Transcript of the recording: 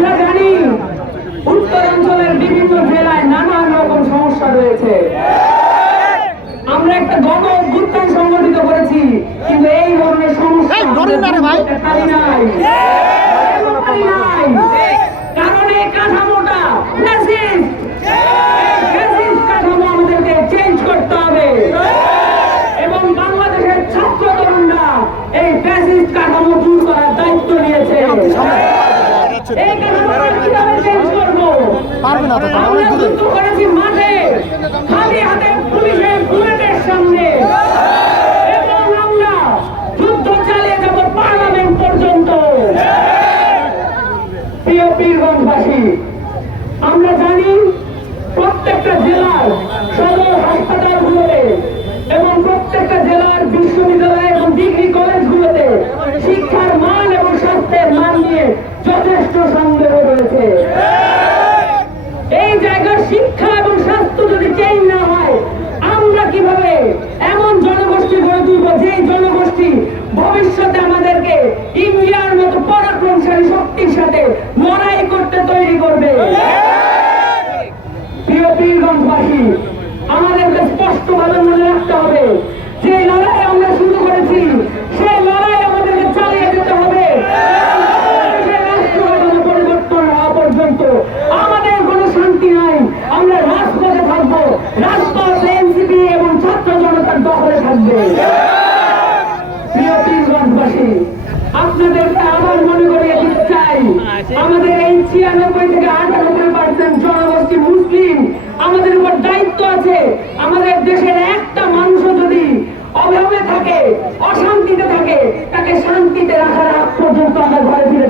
আমরা জানি উত্তরাঞ্চলের বিভিন্ন জেলায় নানান রকম সমস্যা রয়েছে। আমরা একটা গণ অভ্যুত্থান সংগঠিত করেছি, কিন্তু এই ধরনের সমস্যা নাই। কারণ এই কাঠামোটা কাঠামো আমাদেরকে চেঞ্জ করতে হবে এবং বাংলাদেশের ছাত্র তরুণরা এই ফ্যাসিস্ট কাঠামো দূর করার দায়িত্ব নিয়েছে। এই কাঠামোটা কিভাবে চেঞ্জ করবো? আমরা যুদ্ধ করেছি মাঠে, খালি হাতে পুলিশের বুলেটের সামনে, এবং আমরা যুদ্ধ চালিয়ে যাব পার্লামেন্ট পর্যন্ত। প্রিয় পীরগঞ্জবাসী, আমরা জানি প্রত্যেকটা জেলার সদর হাসপাতালগুলোতে এবং প্রত্যেকটা জেলার বিশ্ববিদ্যালয় এবং ডিগ্রি কলেজগুলোতে শিক্ষার মান এবং স্বাস্থ্যের মান নিয়ে যথেষ্ট সন্দেহ রয়েছে। এই জায়গার শিক্ষা এবং স্বাস্থ্য যদি চেঞ্জ না হয়, আমরা কিভাবে এমন জনগোষ্ঠী গড়ে তুলব যে জনগোষ্ঠী ভবিষ্যতে আমাদেরকে ইন্ডিয়ার মতো পরাক্রমশালী শক্তির সাথে লড়াই করতে তৈরি করবে। প্রিয় পীরগঞ্জবাসী, আমাদেরকে স্পষ্টভাবে মনে রাখতে হবে যে লড়াই আমরা শুরু করেছি, সেই লড়াই আমাদেরকে চালিয়ে যেতে হবে। পরিবর্তন হওয়া পর্যন্ত আমাদের কোনো শান্তি নাই। আমরা রাজপথে থাকবো, রাজপথ এনসিপি এবং ছাত্র জনতার দখলে থাকবে। প্রিয় পীরগঞ্জবাসী, আপনাদেরকে আবার মনে করিয়ে দিতে চাই, আমাদের এই 96 থেকে 98% জনগোষ্ঠী মুসলিম। আমাদের উপর দায়িত্ব আছে। আমাদের দেশের একটা মানুষও যদি অভাবে থাকে, অশান্তিতে থাকে, তাকে শান্তিতে রাখার আগ পর্যন্ত আমরা ঘরে ফিরে